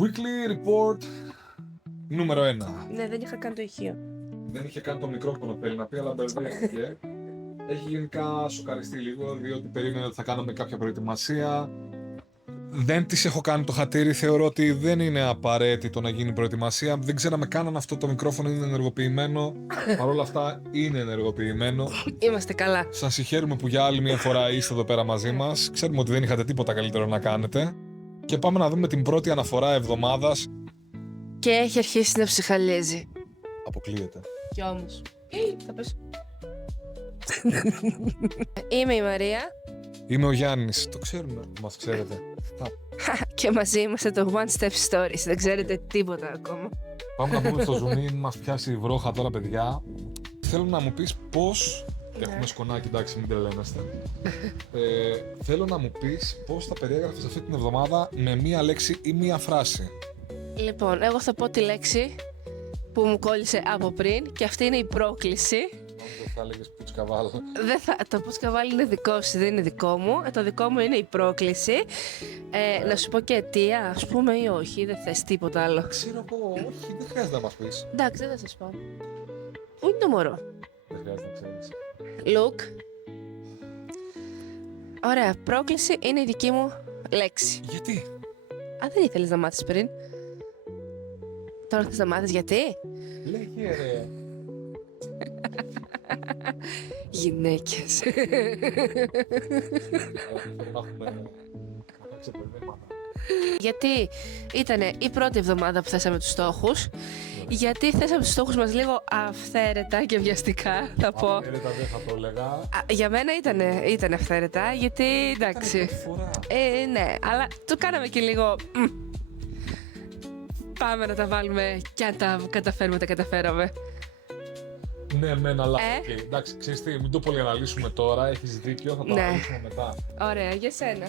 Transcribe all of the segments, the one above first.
Weekly report νούμερο 1. Ναι, δεν είχα καν το ηχείο. Δεν είχε καν το μικρόφωνο, θέλει να πει, αλλά μπερδεύτηκε. Έχει γενικά σοκαριστεί λίγο, διότι περίμενε ότι θα κάναμε κάποια προετοιμασία. Δεν της έχω κάνει το χατήρι, θεωρώ ότι δεν είναι απαραίτητο να γίνει προετοιμασία. Δεν ξέραμε καν αν αυτό το μικρόφωνο είναι ενεργοποιημένο. Παρ' όλα αυτά είναι ενεργοποιημένο. Είμαστε καλά. Σας συγχαίρουμε που για άλλη μια φορά είστε εδώ πέρα μαζί μας. Ξέρουμε ότι δεν είχατε τίποτα καλύτερο να κάνετε. Και πάμε να δούμε την πρώτη αναφορά εβδομάδας. Και έχει αρχίσει να ψυχαλίζει. Αποκλείεται. Κι όμως. Θα πέσω. Είμαι η Μαρία. Είμαι ο Γιάννης. Το ξέρουμε που μας ξέρετε. Και μαζί είμαστε το One Step Stories. Δεν ξέρετε τίποτα ακόμα. Πάμε να πούμε στο zoom in, μας πιάσει η βρόχα τώρα, παιδιά. Θέλω να μου πεις πώς. Έχουμε σκονάκι, εντάξει, μην τρελαίνεστε. Θέλω να μου πεις πώς θα περιέγραφες αυτή την εβδομάδα με μία λέξη ή μία φράση. Λοιπόν, εγώ θα πω τη λέξη που μου κόλλησε από πριν και αυτή είναι η πρόκληση. Θα έλεγες πουτσկαβάλ. Το πουτσκαβάλ είναι δικό σου, δεν είναι δικό μου. Το δικό μου είναι η πρόκληση. Να σου πω και αιτία, ας πούμε, ή όχι, δεν θες τίποτα άλλο. Ξέρω εγώ, όχι, δεν χρειάζεται να μας πεις. Εντάξει, δεν θα σας πω. Πού είναι το μωρό? Δεν χρειάζεται να ξέρεις. Look. Ωραία, πρόκληση είναι η δική μου λέξη. Γιατί? Α, δεν ήθελες να μάθεις πριν. Τώρα θες να μάθεις γιατί? Λέγε ρε. Γυναίκες. Γιατί ήταν η πρώτη εβδομάδα που θέσαμε τους στόχους. Γιατί θέσαμε τους στόχους μας λίγο αυθαίρετα και βιαστικά, θα πω. Αυθαίρετα δεν θα το έλεγα. Για μένα ήταν αυθαίρετα, γιατί εντάξει. Ναι, αλλά το κάναμε και λίγο. Πάμε να τα βάλουμε και αν τα καταφέρουμε, τα καταφέραμε. Ναι, μεν, αλλά. Εντάξει, ξέρεις τι, μην το πολυαναλύσουμε τώρα. Έχεις δίκιο, θα το αναλύσουμε μετά. Ωραία, για σένα.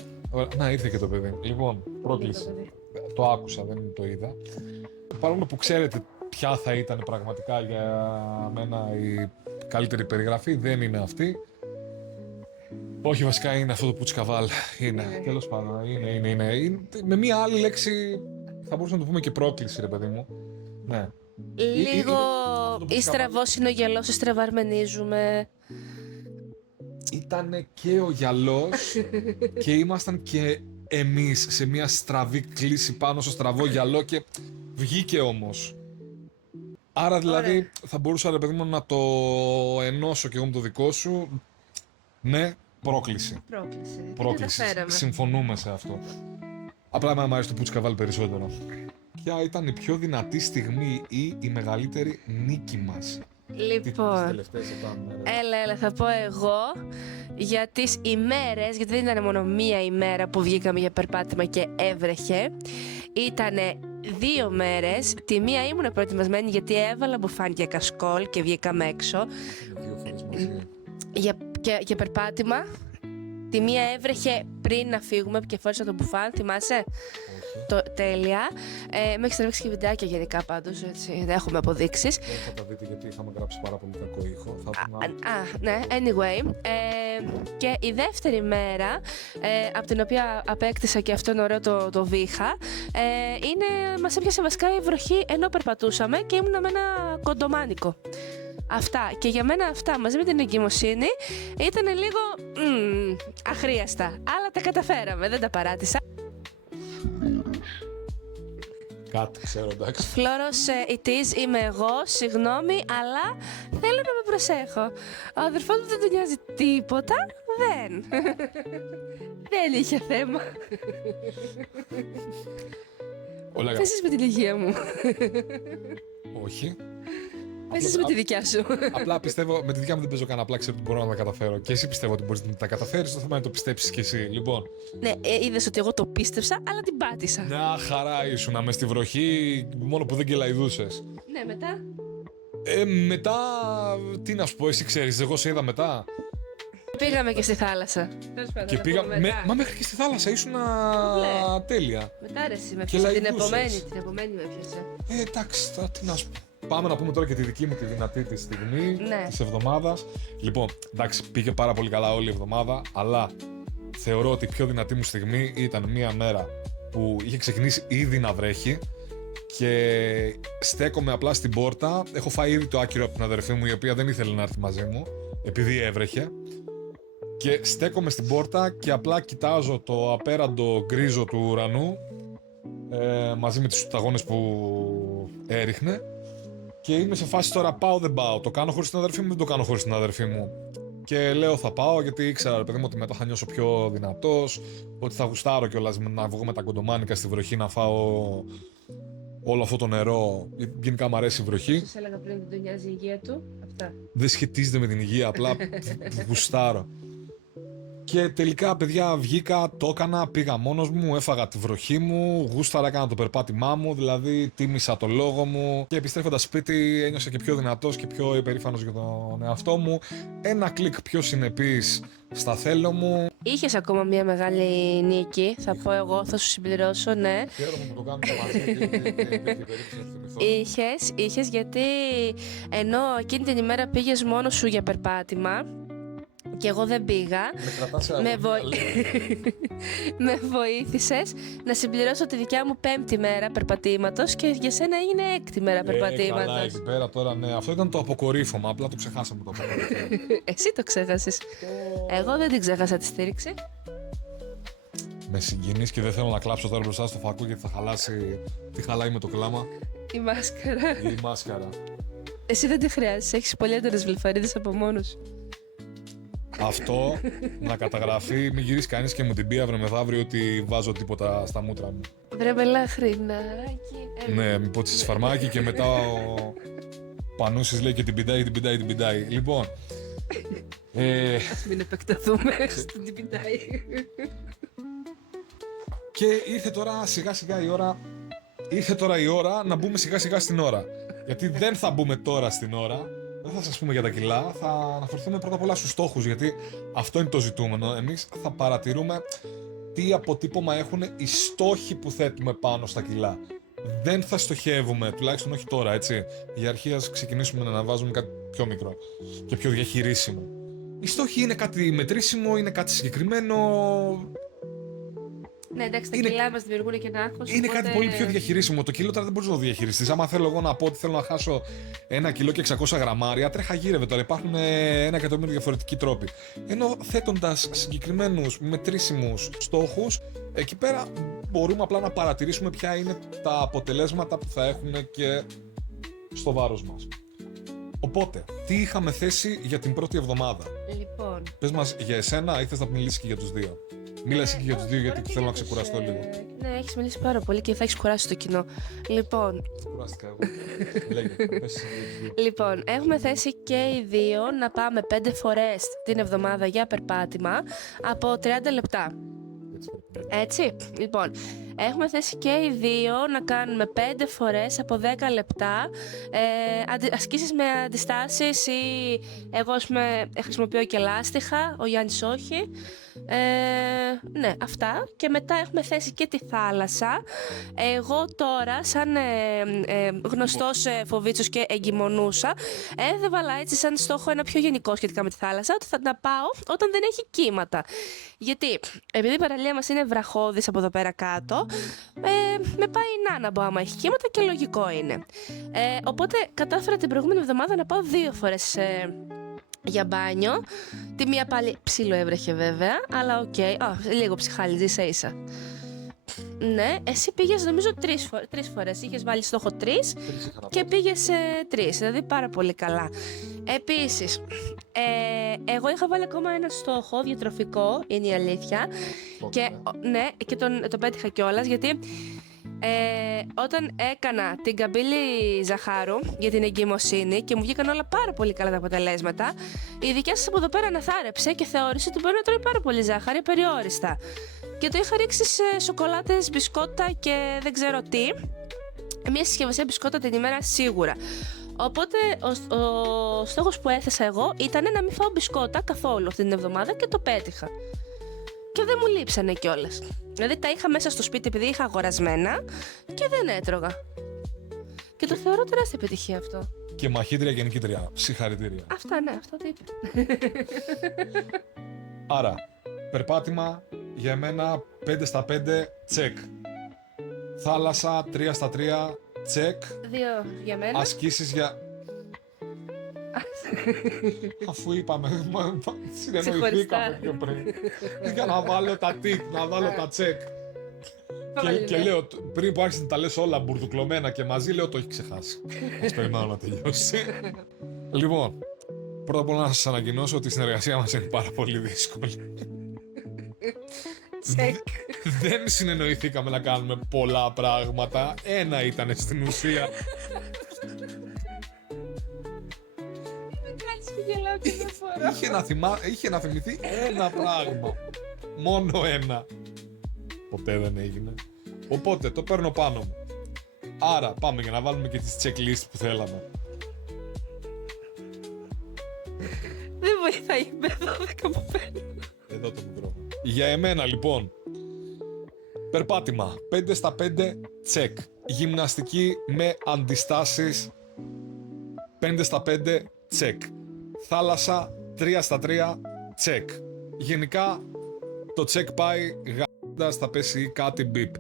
Να, ήρθε και το παιδί. Λοιπόν, πρόκληση. Το άκουσα, δεν το είδα. Παρόλο που ξέρετε ποια θα ήταν πραγματικά για μένα η καλύτερη περιγραφή, δεν είναι αυτή. Όχι, βασικά είναι αυτό το πουτσκαβάλ. Είναι. Τέλος πάντων, είναι. Με μία άλλη λέξη θα μπορούσαμε να το πούμε και πρόκληση, ρε παιδί μου. Ναι. Λίγο ή στραβός είναι ο γυαλός, ή στραβαρμενίζουμε. Ήτανε και ο γυαλός και ήμασταν και εμείς σε μια στραβή κλίση πάνω στο στραβό γυαλό και βγήκε όμως. Άρα δηλαδή θα μπορούσα, ρε παιδί μου, να το ενώσω και εγώ με το δικό σου. Ναι, πρόκληση. Πρόκληση. Συμφωνούμε σε αυτό. Απλά εμένα μου αρέσει το πουτσκαβάλ περισσότερο. Ποια ήταν η πιο δυνατή στιγμή ή η μεγαλύτερη νίκη μας? Λοιπόν, έλα, θα πω εγώ για τις ημέρες, γιατί δεν ήταν μόνο μία ημέρα που βγήκαμε για περπάτημα και έβρεχε. Ήτανε 2 μέρες. Τη μία ήμουν προετοιμασμένη γιατί έβαλα μπουφάν και κασκόλ και βγήκαμε έξω για περπάτημα. Τη μία έβρεχε πριν να φύγουμε και φόρησα το μπουφάν, θυμάσαι? Τέλεια. Με έχεις τραβήξει και βιντεάκια γενικά πάντως, έτσι, δεν έχουμε αποδείξεις. Δεν θα τα δείτε γιατί είχαμε γράψει πάρα πολύ κακό ήχο. Ναι, anyway. Και η δεύτερη μέρα, από την οποία απέκτησα και αυτόν ωραίο το βήχα, μας έπιασε βασικά η βροχή ενώ περπατούσαμε και ήμουν με ένα κοντομάνικο. Αυτά. Και για μένα αυτά μαζί με την εγκυμοσύνη ήταν λίγο αχρίαστα. Αλλά τα καταφέραμε, δεν τα παράτησα. Κάτι ξέρω, εντάξει. Φλόρος it is, είμαι εγώ, συγγνώμη, αλλά θέλω να με προσέχω. Ο αδερφός μου δεν του νοιάζει τίποτα, δεν είχε θέμα. Πες με την υγεία μου. Όχι. Πες με τη δικιά σου. Απλά πιστεύω, με τη δικιά μου δεν παίζω καν, απλά ξέρω ότι μπορώ να τα καταφέρω. Και εσύ πιστεύω ότι μπορείς να τα καταφέρεις, το θέμα είναι να το πιστέψεις κι εσύ. Λοιπόν. Ναι, είδες ότι εγώ το πίστεψα, αλλά την πάτησα. Μια χαρά ήσουνα μες στη βροχή, μόνο που δεν κελαϊδούσες. Ναι, μετά. Μετά, τι να σου πω, εσύ ξέρεις, εγώ σε είδα μετά. Πήγαμε και στη θάλασσα. Και πήγαμε. Μα μέχρι και στη θάλασσα ήσουν τέλεια. Μετά ρε, με πιάσε την επομένη με πιάσε. Εντάξει, τώρα τι να σου πω. Πάμε να πούμε τώρα και τη δική μου τη δυνατή τη στιγμή της εβδομάδας. Λοιπόν, εντάξει, πήγε πάρα πολύ καλά όλη η εβδομάδα, αλλά θεωρώ ότι η πιο δυνατή μου στιγμή ήταν μία μέρα που είχε ξεκινήσει ήδη να βρέχει και στέκομαι απλά στην πόρτα. Έχω φάει ήδη το άκυρο από την αδερφή μου, η οποία δεν ήθελε να έρθει μαζί μου επειδή έβρεχε. Και στέκομαι στην πόρτα και απλά κοιτάζω το απέραντο γκρίζο του ουρανού μαζί με τις σταγόνες που έριχνε. Και είμαι σε φάση τώρα πάω δεν πάω. Το κάνω χωρίς την αδερφή μου, δεν το κάνω χωρίς την αδερφή μου. Και λέω θα πάω γιατί ήξερα ρε παιδί μου ότι μετά θα νιώσω πιο δυνατός, ότι θα γουστάρω κιόλας να βγω με τα κοντομάνικα στη βροχή να φάω όλο αυτό το νερό. Γενικά μου αρέσει η βροχή. Σας έλεγα πριν ότι τον νοιάζει η υγεία του. Αυτά. Δεν σχετίζεται με την υγεία, απλά γουστάρω. Και τελικά, παιδιά, βγήκα, το έκανα, πήγα μόνος μου, έφαγα τη βροχή μου, γούσταρα, έκανα το περπάτημά μου, δηλαδή τίμησα το λόγο μου και επιστρέφοντας σπίτι ένιωσα και πιο δυνατός και πιο υπερήφανος για τον εαυτό μου. Ένα κλικ πιο συνεπής στα θέλω μου. Είχες ακόμα μια μεγάλη νίκη, θα πω εγώ, θα σου συμπληρώσω, ναι. Χαίρομαι που το κάνουμε μαζί, γιατί δεν υπήρχε περίπτωση να θυμηθώ. Είχες γιατί ενώ εκείνη την ημέρα πήγες μόνος σου για περπάτημα και εγώ δεν πήγα, με βοήθησες να συμπληρώσω τη δικιά μου 5η μέρα περπατήματος και για σένα έγινε 6η μέρα περπατήματος. Καλά, εκεί πέρα τώρα, ναι. Αυτό ήταν το αποκορύφωμα, απλά το ξεχάσαμε το αποκορύφωμα. Εσύ το ξέχασες. Εγώ δεν την ξέχασα τη στήριξη. Με συγκινείς και δεν θέλω να κλάψω τώρα μπροστά στο φακό γιατί θα χαλάσει. Τι χαλάει με το κλάμα? Η μάσκαρα. Η μάσκαρα. Εσύ δεν τη χρειάζεσαι, έχεις πολύ έντονες βλεφαρίδες από μόνος. Αυτό να καταγραφεί, μην γυρίσει κανείς και μου την πει αύριο μεθαύριο ότι βάζω τίποτα στα μούτρα μου. Βρε μελαχρινάκι. Ναι, μην πότσισεις φαρμάκι και μετά ο Πανούσης λέει και την πηντάει, την πηντάει, την πηντάει. Λοιπόν. Ας μην επεκταθούμε στην την πηντάει. Και ήρθε τώρα σιγά σιγά η ώρα. Ήρθε τώρα η ώρα να μπούμε σιγά σιγά στην ώρα. Γιατί δεν θα μπούμε τώρα στην ώρα. Δεν θα σας πούμε για τα κιλά, θα αναφερθούμε πρώτα απ' όλα στους στόχους, γιατί αυτό είναι το ζητούμενο. Εμείς θα παρατηρούμε τι αποτύπωμα έχουν οι στόχοι που θέτουμε πάνω στα κιλά. Δεν θα στοχεύουμε, τουλάχιστον όχι τώρα, έτσι. Για αρχή ας ξεκινήσουμε να βάζουμε κάτι πιο μικρό και πιο διαχειρίσιμο. Οι στόχοι είναι κάτι μετρήσιμο, είναι κάτι συγκεκριμένο. Ναι, εντάξει, τα κιλά μας δημιουργούν και ένα άγχος. Είναι κάτι πολύ πιο διαχειρίσιμο. Το κιλό τώρα δεν μπορείς να το διαχειριστείς. Άμα θέλω εγώ να πω ότι θέλω να χάσω 1 κιλό και 600 γραμμάρια, τρέχα γύρευε τώρα. Υπάρχουν 1 εκατομμύριο διαφορετικοί τρόποι. Ενώ θέτοντας συγκεκριμένους μετρήσιμους στόχους, εκεί πέρα μπορούμε απλά να παρατηρήσουμε ποια είναι τα αποτελέσματα που θα έχουν και στο βάρος μας. Οπότε, τι είχαμε θέσει για την πρώτη εβδομάδα? Λοιπόν. Πες μας για εσένα ή θες να μιλήσεις και για τους δύο? Μίλα εσύ και για τους δύο, γιατί θέλω να ξεκουραστώ λίγο. Ναι, έχεις μιλήσει πάρα πολύ και θα έχεις κουράσει το κοινό. Λοιπόν. Ξεκουράστηκα εγώ. Λέγε, πες εσύ. Λοιπόν, έχουμε θέσει και οι δύο να πάμε 5 φορές την εβδομάδα για περπάτημα από 30 λεπτά. Έτσι, λοιπόν, έχουμε θέσει και οι δύο να κάνουμε 5 φορές από 10 λεπτά ασκήσεις με αντιστάσεις ή εγώ χρησιμοποιώ και λάστιχα, ο Γιάννης όχι. Ναι, αυτά. Και μετά έχουμε θέσει και τη θάλασσα. Εγώ τώρα, σαν γνωστός φοβίτσος και εγκυμονούσα, έβαλα έτσι σαν στόχο ένα πιο γενικό σχετικά με τη θάλασσα, ότι θα τα πάω όταν δεν έχει κύματα. Γιατί, επειδή η παραλία μας είναι βραχώδης από εδώ πέρα κάτω, με πάει να αναμπω άμα έχει κύματα και λογικό είναι. Οπότε κατάφερα την προηγούμενη εβδομάδα να πάω 2 φορές για μπάνιο. Τη μία πάλι ψήλο έβρεχε βέβαια, αλλά οκ, λίγο ψυχάλιζε ίσα ίσα. Ναι, εσύ πήγες νομίζω 3 φορές, είχες βάλει στόχο 3 και πήγες 3, δηλαδή πάρα πολύ καλά. Επίσης, εγώ είχα βάλει ακόμα ένα στόχο διατροφικό, είναι η αλήθεια, και, ναι, και τον πέτυχα κιόλας, γιατί όταν έκανα την καμπύλη ζαχάρου για την εγκυμοσύνη και μου βγήκαν όλα πάρα πολύ καλά τα αποτελέσματα, η δικιά σας από εδώ πέρα αναθάρεψε και θεώρησε ότι μπορεί να τρώει πάρα πολύ ζάχαρη περιόριστα. Και το είχα ρίξει σε σοκολάτες, μπισκότα και δεν ξέρω τι. Μια συσκευασία μπισκότα την ημέρα σίγουρα. Οπότε ο στόχος που έθεσα εγώ ήταν να μην φάω μπισκότα καθόλου αυτή την εβδομάδα και το πέτυχα. Και δεν μου λείψανε κιόλας. Δηλαδή τα είχα μέσα στο σπίτι επειδή είχα αγορασμένα και δεν έτρωγα. Και το θεωρώ τεράστια επιτυχία αυτό. Και μαχήτρια γενικήτρια. Συγχαρητήρια. Αυτά, ναι, αυτό το είπε. Άρα, περπάτημα για μένα 5 στα 5 τσεκ. Θάλασσα, 3 στα 3, τσεκ. 2 για μένα. Ασκήσεις για... Αφού είπαμε, συνεννοηθήκαμε πιο πριν. Για να βάλω τα τικ, να βάλω τα τσεκ. Και λέω, πριν που άρχισε να τα λες όλα μπουρδουκλωμένα και μαζί, λέω το έχει ξεχάσει. Ας περιμένω να τελειώσει. Λοιπόν, πρώτα απ' όλα να σας ανακοινώσω ότι η συνεργασία μας είναι πάρα πολύ δύσκολη. Τσεκ. Δεν συνεννοηθήκαμε να κάνουμε πολλά πράγματα. Ένα ήταν στην ουσία. Είχε να θυμηθεί ένα πράγμα. Μόνο ένα. Ποτέ δεν έγινε. Οπότε το παίρνω πάνω μου. Άρα πάμε για να βάλουμε και τις checklist που θέλαμε. Δεν βοηθάει με 12 που παίρνω. Εδώ το μικρό. Για εμένα λοιπόν. Περπάτημα 5 στα 5 check. Γυμναστική με αντιστάσεις 5 στα 5 check. Θάλασσα 3 στα 3 check. Γενικά το check πάει γ***ντα, θα πέσει ή κάτι μπιπ.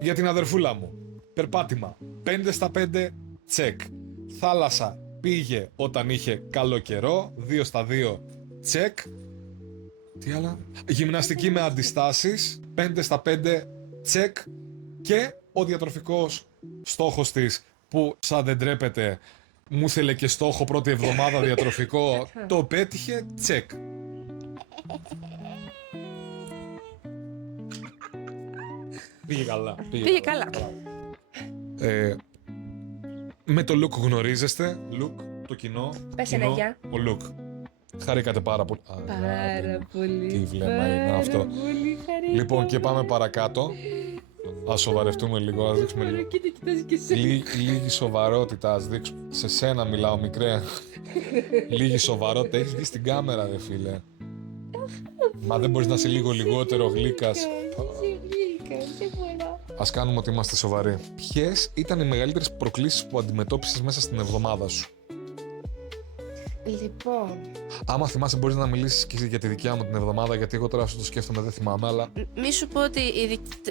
Για την αδερφούλα μου. Περπάτημα 5 στα 5 check. Θάλασσα πήγε όταν είχε καλό καιρό 2 στα 2 check. Τι άλλα? Γυμναστική με αντιστάσεις 5 στα 5 check. Και ο διατροφικός στόχος της που σαν δεν τρέπεται μου ήθελε και στόχο πρώτη εβδομάδα διατροφικό, το πέτυχε, τσεκ. Πήγε καλά. Πήγε καλά. Με το look γνωρίζεστε. Look, το κοινό. Πες ένα γεια. Ο look. Χαρήκατε πάρα πολύ. Πάρα πολύ. Τι βλέμμα είναι αυτό. Πολύ χαρικά. Λοιπόν, και πάμε παρακάτω. Ας σοβαρευτούμε λίγο, ας δείξουμε λίγο. Κοίτα, κοιτάζει και εσύ. Λίγη σοβαρότητα, ας δείξουμε. Σε σένα μιλάω, μικρέ. Λίγη σοβαρότητα, έχεις βγει στην κάμερα, ρε φίλε. Μα δεν μπορείς να είσαι λίγο λιγότερο γλύκας. Ας κάνουμε ότι είμαστε σοβαροί. Ποιες ήταν οι μεγαλύτερες προκλήσεις που αντιμετώπισες μέσα στην εβδομάδα σου? Λοιπόν, Άμα θυμάσαι, μπορείς να μιλήσεις και για τη δικιά μου την εβδομάδα, γιατί εγώ τώρα αυτό το σκέφτομαι, δεν θυμάμαι, αλλά. μη σου πω ότι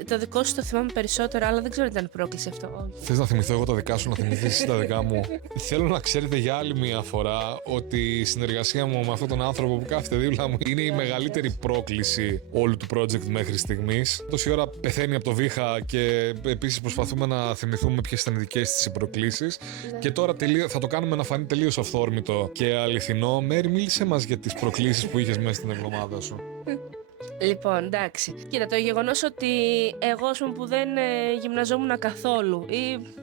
το δικό σου το θυμάμαι περισσότερο, αλλά δεν ξέρω αν ήταν πρόκληση αυτό. Όχι. Θες να θυμηθώ εγώ τα δικά σου, να θυμηθείς εσύ τα δικά μου? Θέλω να ξέρετε για άλλη μια φορά ότι η συνεργασία μου με αυτόν τον άνθρωπο που κάθεται δίπλα μου είναι η μεγαλύτερη πρόκληση όλου του project μέχρι στιγμής. Τόση ώρα πεθαίνει από το βήχα και επίσης προσπαθούμε να θυμηθούμε ποιες ήταν οι δικές της οι προκλήσεις. Και τώρα θα το κάνουμε να φανεί τελείως αυθόρμητο και αληθινό. Μέρη, μίλησέ μας για τις προκλήσεις που είχες μέσα στην εβδομάδα σου. Λοιπόν, εντάξει. Κοίτα, το γεγονός ότι εγώ, ας πούμε, που δεν γυμναζόμουν καθόλου ή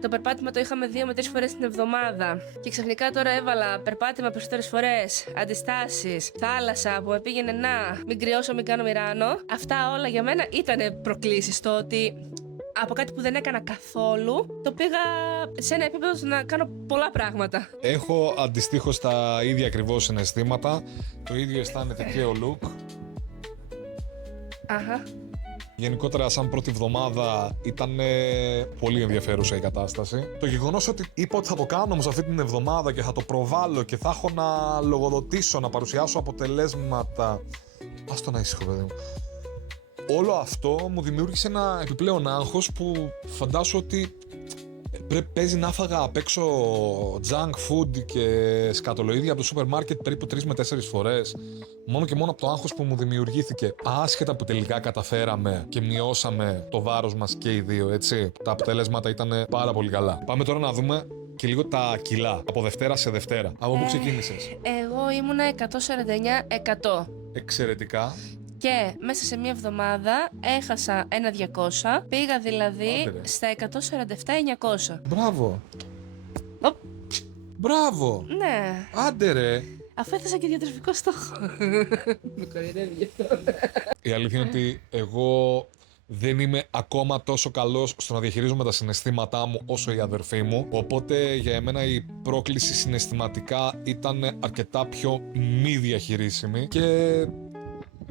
το περπάτημα το είχαμε 2 με 3 φορές την εβδομάδα και ξαφνικά τώρα έβαλα περπάτημα περισσότερες φορές, αντιστάσεις, θάλασσα που με πήγαινε να μην κρυώσω, μην κάνω μοιράνο. Αυτά όλα για μένα ήταν προκλήσεις. Το ότι από κάτι που δεν έκανα καθόλου, το πήγα σε ένα επίπεδο να κάνω πολλά πράγματα. Έχω αντιστοίχως τα ίδια ακριβώς συναισθήματα. Το ίδιο αισθάνεται και ο Λουκ. Αχα. Γενικότερα, σαν πρώτη εβδομάδα ήταν πολύ ενδιαφέρουσα η κατάσταση. Το γεγονός ότι είπα ότι θα το κάνω όμως αυτή την εβδομάδα και θα το προβάλλω και θα έχω να λογοδοτήσω, να παρουσιάσω αποτελέσματα. Ας το να ήσυχο, παιδί μου. Όλο αυτό μου δημιούργησε ένα επιπλέον άγχος που φαντάσου ότι παίζει να φάγα απ' έξω junk food και σκατολοίδια από το σούπερ μάρκετ περίπου 3 με 4 φορές. Μόνο και μόνο από το άγχος που μου δημιουργήθηκε. Άσχετα που τελικά καταφέραμε και μειώσαμε το βάρος μας και οι δύο, έτσι. Τα αποτελέσματα ήταν πάρα πολύ καλά. Πάμε τώρα να δούμε και λίγο τα κιλά. Από Δευτέρα σε Δευτέρα. Από πού ξεκίνησες? Εγώ ήμουνα 149-100. Εξαιρετικά. Και μέσα σε μία εβδομάδα έχασα ένα 200, πήγα δηλαδή Άντε ρε. στα 147-900. Μπράβο. Οπ. Μπράβο. Ναι, Άντε ρε. αφού έθεσα και διατροφικό στόχο. Με κοροϊδεύει γι' αυτό. Η αλήθεια είναι ότι εγώ δεν είμαι ακόμα τόσο καλός στο να διαχειρίζομαι τα συναισθήματά μου όσο η αδερφή μου. Οπότε για εμένα η πρόκληση συναισθηματικά ήταν αρκετά πιο μη διαχειρίσιμη. Και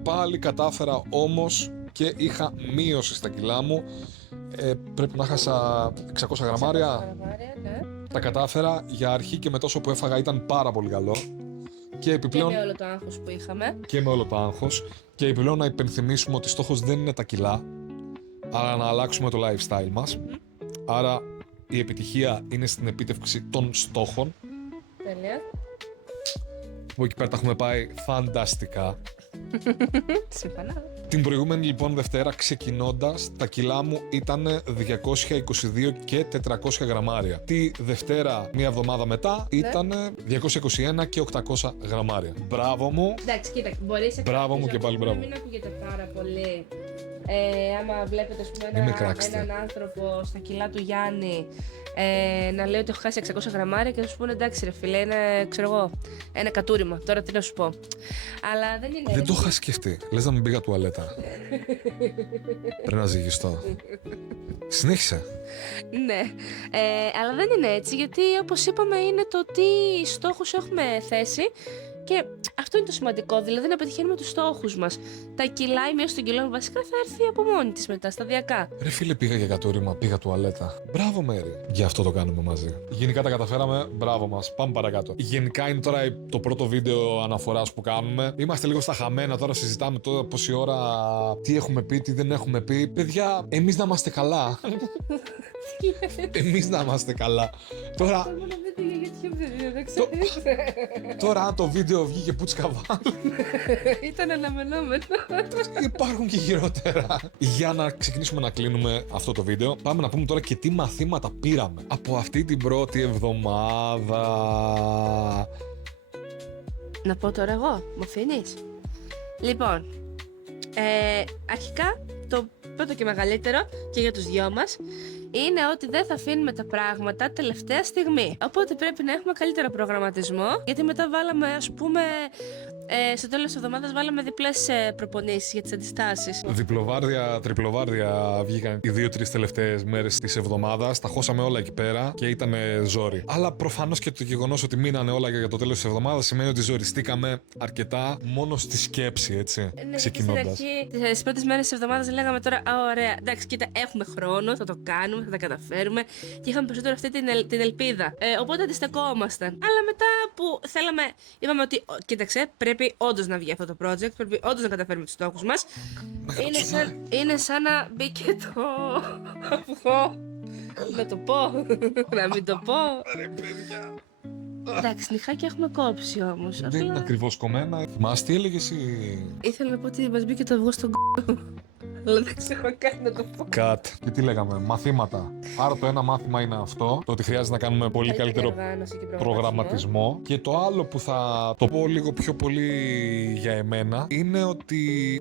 πάλι κατάφερα όμως και είχα μείωση στα κιλά μου. Πρέπει να χάσα 600 γραμμάρια. Ναι. Τα κατάφερα. Για αρχή και με τόσο που έφαγα ήταν πάρα πολύ καλό. Και Και επιπλέον. με όλο το άγχος που είχαμε. Και με όλο το άγχος. Και επιπλέον να υπενθυμίσουμε ότι στόχος δεν είναι τα κιλά. αλλά να αλλάξουμε το lifestyle μας. Άρα η επιτυχία είναι στην επίτευξη των στόχων. Τέλεια. Που εκεί πέρα τα έχουμε πάει φανταστικά. Συμφωνώ. Την προηγούμενη λοιπόν Δευτέρα ξεκινώντας, τα κιλά μου ήταν 222 και 400 γραμμάρια. Τη Δευτέρα, μία εβδομάδα μετά, ήταν 221 και 800 γραμμάρια. Μπράβο μου. Εντάξει, κοίτα, μπορεί σε Μπράβο μου και πάλι μπράβο. να μην ακούγεται πάρα πολύ. Άμα βλέπετε, ας πούμε, Μην με κράξετε. έναν άνθρωπο στα κιλά του Γιάννη να λέει ότι έχω χάσει 600 γραμμάρια και να σου πούνε εντάξει, ρε φίλε, είναι, ξέρω εγώ, ένα κατούριμα. Τώρα τι να σου πω. Αλλά δεν είναι. Δεν το είχα σκεφτεί. Λες να μην πήγα τουαλέτα. Πρέπει να ζυγιστώ. Συνέχισε. Ναι, αλλά δεν είναι έτσι, γιατί όπως είπαμε είναι το τι στόχους έχουμε θέσει και αυτό είναι το σημαντικό, δηλαδή να πετυχαίνουμε τους στόχους μας. Τα κιλά, η μείωση των κιλών βασικά θα έρθει από μόνη της μετά, σταδιακά. Ρε φίλε, πήγα για κατούριμα, πήγα τουαλέτα. Μπράβο, Μέρη. Γι' αυτό το κάνουμε μαζί. Γενικά τα καταφέραμε, μπράβο μας. Πάμε παρακάτω. Γενικά είναι τώρα το πρώτο βίντεο αναφοράς που κάνουμε. Είμαστε λίγο στα χαμένα τώρα, συζητάμε τώρα πόση ώρα, τι έχουμε πει, τι δεν έχουμε πει. Παιδιά, εμείς να είμαστε καλά. Εμείς να είμαστε καλά. Τώρα. Τώρα, αν το βίντεο βγήκε πούτσκα βάλει. Ήταν αναμενόμενο. Υπάρχουν και χειρότερα. Για να ξεκινήσουμε να κλείνουμε αυτό το βίντεο, πάμε να πούμε τώρα και τι μαθήματα πήραμε από αυτή την πρώτη εβδομάδα. Να πω τώρα εγώ, μου αφήνεις? Λοιπόν, αρχικά το πρώτο και μεγαλύτερο και για τους δυο μας είναι ότι δεν θα αφήνουμε τα πράγματα τελευταία στιγμή. Οπότε πρέπει να έχουμε καλύτερο προγραμματισμό, γιατί μετά βάλαμε, ας πούμε, στο τέλος της εβδομάδας βάλαμε διπλές προπονήσεις για τις αντιστάσεις. Διπλοβάρδια, τριπλοβάρδια βγήκαν οι 2-3 τελευταίες μέρες της εβδομάδας. Τα χώσαμε όλα εκεί πέρα και ήταν ζόρι. Αλλά προφανώς και το γεγονός ότι μείνανε όλα για το τέλος της εβδομάδας σημαίνει ότι ζοριστήκαμε αρκετά μόνο στη σκέψη, έτσι. Ναι, ξεκινώντας. στην αρχή, τις πρώτες μέρες της εβδομάδας λέγαμε τώρα, ωραία, εντάξει, κοίτα, έχουμε χρόνο, θα το κάνουμε, θα τα καταφέρουμε. Και είχαμε περισσότερο αυτή την ελπίδα. Οπότε αντιστεκόμασταν. Αλλά μετά που θέλαμε, είπαμε ότι, κοίταξε, πρέπει όντως να βγει αυτό το project, πρέπει όντως να καταφέρουμε τους στόχους μας. Είναι σαν να μπήκε το αυγό. Να το πω, να μην το πω. Εντάξει, νυχάκια έχουμε κόψει όμως. Δεν είναι ακριβώς κομμένα. Θυμάσαι τι έλεγες ή... Ήθελα να πω ότι μας μπήκε το αυγό στον αλλά δεν ξέρω καν να το πω. Κατ. Και τι λέγαμε, μαθήματα. Άρα το ένα μάθημα είναι αυτό, το ότι χρειάζεται να κάνουμε πολύ καλύτερο προγραμματισμό. Και το άλλο που θα το πω λίγο πιο πολύ για εμένα είναι ότι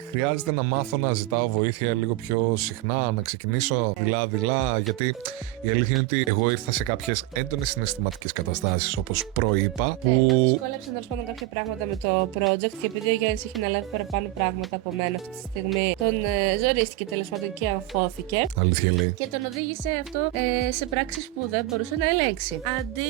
χρειάζεται να μάθω να ζητάω βοήθεια λίγο πιο συχνά, να ξεκινήσω δειλά-δειλά. Γιατί η αλήθεια είναι ότι εγώ ήρθα σε κάποιες έντονες συναισθηματικές καταστάσεις, όπως προείπα. Που δυσκόλεψαν τέλος πάντων κάποια πράγματα με το project και επειδή ο Γιάννης είχε να λάβει παραπάνω πράγματα από μένα αυτή τη στιγμή, τον ζορίστηκε τέλος πάντων και αγχώθηκε. Αλήθεια λέει. Και τον οδήγησε αυτό σε πράξεις που δεν μπορούσε να ελέγξει. Αντί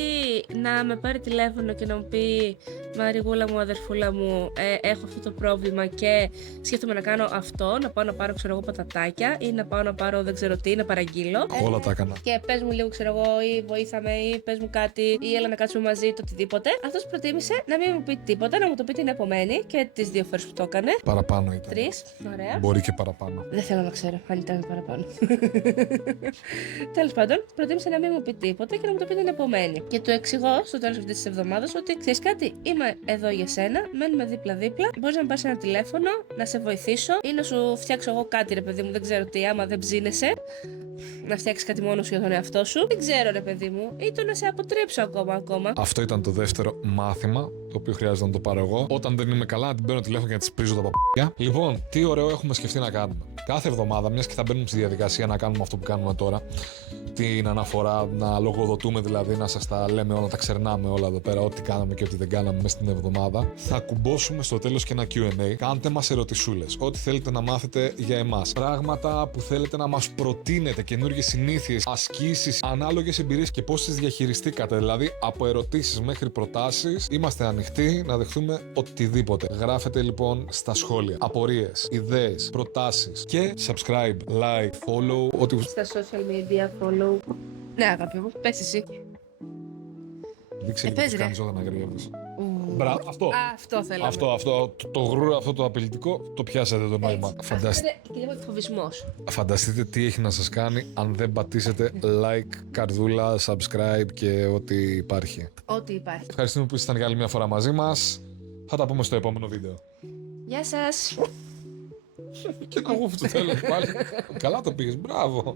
να με πάρει τηλέφωνο και να μου πει Μαριγούλα μου, αδερφούλα μου, έχω αυτό το πρόβλημα και σκέφτομαι να κάνω αυτό, να πάω να πάρω, ξέρω εγώ, πατατάκια ή να πάω να πάρω δεν ξέρω τι, να παραγγείλω. Όλα τα έκανα. Και πες μου λίγο, ξέρω εγώ, ή βοήθαμε, ή πες μου κάτι, ή έλα να κάτσουμε μαζί, το οτιδήποτε. Αυτός προτίμησε να μην μου πει τίποτα, να μου το πει την επομένη και τις δύο φορές που το έκανε. Παραπάνω ήταν. 3, ωραία. Μπορεί και παραπάνω. Δεν θέλω να ξέρω αν ήταν παραπάνω. Τέλος πάντων, προτίμησε να μην μου πει τίποτα και να μου το πει την επομένη. Και του εξηγώ στο τέλος αυτής της εβδομάδας ότι ξέρεις κάτι, είμαι εδώ για σένα, μένουμε δίπλα-δίπλα. Μπορείς να με πάρεις ένα τηλέφωνο, να σε βοηθήσω ή να σου φτιάξω εγώ κάτι, ρε παιδί μου, δεν ξέρω τι, άμα δεν ψήνεσαι. Να φτιάξεις κάτι μόνο σου για τον εαυτό σου. Δεν ξέρω, ρε παιδί μου, ή το να σε αποτρέψω ακόμα. Αυτό ήταν το δεύτερο μάθημα, το οποίο χρειάζεται να το πάρω εγώ. Όταν δεν είμαι καλά, να την παίρνω τηλέφωνο και να τη πρίζω τα παπάκια. Λοιπόν, τι ωραίο έχουμε σκεφτεί να κάνουμε. Κάθε εβδομάδα, μια και θα μπαίνουμε στη διαδικασία να κάνουμε αυτό που κάνουμε τώρα, την αναφορά, να λογοδοτούμε δηλαδή, να σας τα λέμε όλα, τα ξερνάμε όλα εδώ πέρα, ό,τι κάναμε και ό,τι δεν κάναμε μέσα στην εβδομάδα. Θα κουμπώσουμε στο τέλος και ένα Q&A. Κάντε μας ερωτησούλες, ό,τι θέλετε να μάθετε για εμάς. Πράγματα που θέλετε να μας προτείνετε, καινούργιες συνήθειες, ασκήσεις, ανάλογες εμπειρίες και πώς τις διαχειριστήκατε. Δηλαδή, από ερωτήσεις μέχρι προτάσεις, είμαστε ανοιχτοί να δεχτούμε οτιδήποτε. Γράφετε λοιπόν στα σχόλια απορίες, ιδέες, προτάσεις και subscribe, like, follow, ό,τι. Στα social media, follow. Ναι, αγάπη μου, πες εσύ. Δεν ξέρω τι κάνεις όταν αγριεύεις. Μπράβο, αυτό. Αυτό θέλαμε. Αυτό, το γρούρο, αυτό το απειλητικό, το πιάσατε το νόημα. Αυτό είναι και λίγο εκφοβισμός. Φανταστείτε τι έχει να σας κάνει αν δεν πατήσετε like, καρδούλα, subscribe και ό,τι υπάρχει. Ό,τι υπάρχει. Ευχαριστούμε που ήσασταν για άλλη μια φορά μαζί μας. Θα τα πούμε στο επόμενο βίντεο. Γεια σας. Και να γούφει το τέλος πάλι. Καλά το πήγες, μπράβο.